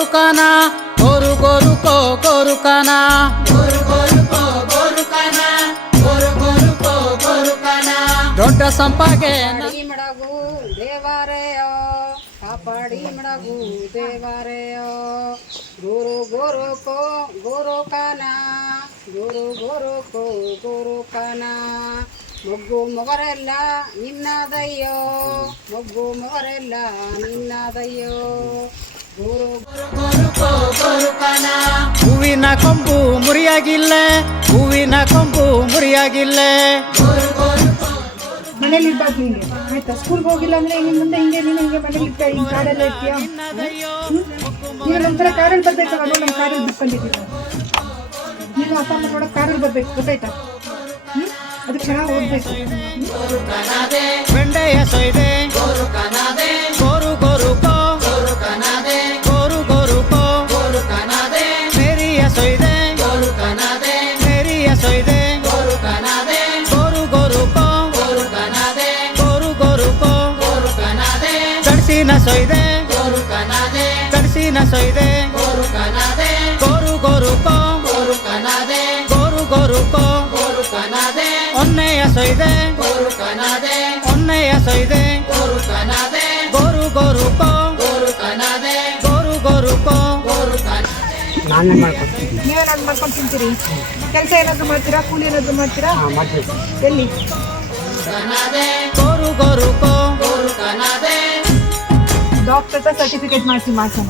गोरु काना गोरु गोरु को गोरु काना गोरु गोरु को गोरु काना गोरु गोरु को गोरु काना ದೊಡ್ಡ ಸಂಪಾಗೆ ಮಡಗು ದೇವರೆಯೋ ಕಾಪಾಡಿ ಮಡಗು ದೇವರೆಯೋ ಗುರು ಗುರು ಕೋ ಗುರು ಕಾನ ಗುರು ಗುರು ಕೋ ಗುರು ಕಾನ ಮೊಗ್ಗು ಮೊಗರೆಲ್ಲ ನಿನ್ನದಯ್ಯೋ ಮೊಗ್ಗು ಮೊಗರೆಲ್ಲ ನಿನ್ನದಯ್ಯೋ ಗುರು गोरु को गोरु काना ಹೂವಿನ ಕೊಂಬು ಮುರಿಯಾಗಿಲ್ಲ ಹೂವಿನ ಕೊಂಬು ಮುರಿಯಾಗಿಲ್ಲ ಮನೇಲಿ ಇರ್ಬಾರ್ದು ನಿಂಗೆ ಆಯ್ತಾ ಸ್ಕೂಲ್ಗೆ ಹೋಗಿಲ್ಲ ಅಂದ್ರೆ ಇನ್ನು ಮುಂದೆ ಹಿಂಗೆ ನೀನು ಹಿಂಗೆ ಮನೇಲಿ ಹಿಂಗೆ ಕಾಡಲ್ಲೇ ಇರ್ತೀಯ ನೀನು ನಮ್ಮ ಥರ ಕಾರಲ್ಲಿ ಬರ್ಬೇಕಲ್ಲ ಅದು ನಮ್ಮ ಕಾರಲ್ಲಿ ಬಿಟ್ಕೊಂಡಿದ್ದೀವಿ ನೀನು ಅಪ್ಪ ಅಮ್ಮ ನೋಡೋ ಕಾರಲ್ಲಿ ಬರ್ಬೇಕು ಗೊತ್ತಾಯ್ತಾ ಅದಕ್ಕೆ ಚೆನ್ನಾಗಿ ಓದಬೇಕು ಬೆಂಡೆಯ ಸೊಯ್ದೆ गोरु कानादे गोरु गोरु को गोरु कानादे गोरु गोरु को गोरु कानादे मेरिया सೊಯ್ದೆ गोरु कानादे मेरिया सೊಯ್ದೆ गोरु कानादे गोरु गोरु को गोरु कानादे गोरु गोरु को गोरु कानादे तड़सीನ ಸೊಯ್ದೆ गोरु कानादे तड़सीನ ಸೊಯ್ದೆ गोरु कानादे गोरु गोरु को गोरु कानादे गोरु गोरु को गोरु कानादे ಒನ್ನೆಯ ಸೊಯ್ದೆ गोरु कानादे ಒನ್ನೆಯ ಸೊಯ್ದೆ गोरु कानादे गोरु गोरु को गोरु कानादे गोरु गोरु को गोरु कानादे ನಾನೇ ಮಾಡ್ಕೊಡ್ತೀನಿ. ನೀವೇನಾದ್ರು ಮಾಡ್ಕೊಂಡು ತಿಂತೀರಿ ಕೆಲಸ ಏನಾದ್ರು ಮಾಡ್ತೀರಾ ಕೂಲಿ ಏನಾದ್ರು ಮಾಡ್ತೀರಾ ಮಾಡ್ತೀವಿ. ಎಲ್ಲಿ गोरु गोरु को गोरु कानादे ಡಾಕ್ಟರ್ ಹತ್ರ ಸರ್ಟಿಫಿಕೇಟ್ ಮಾಡಿಸಿ ಮಾಡ್ಸೋಣ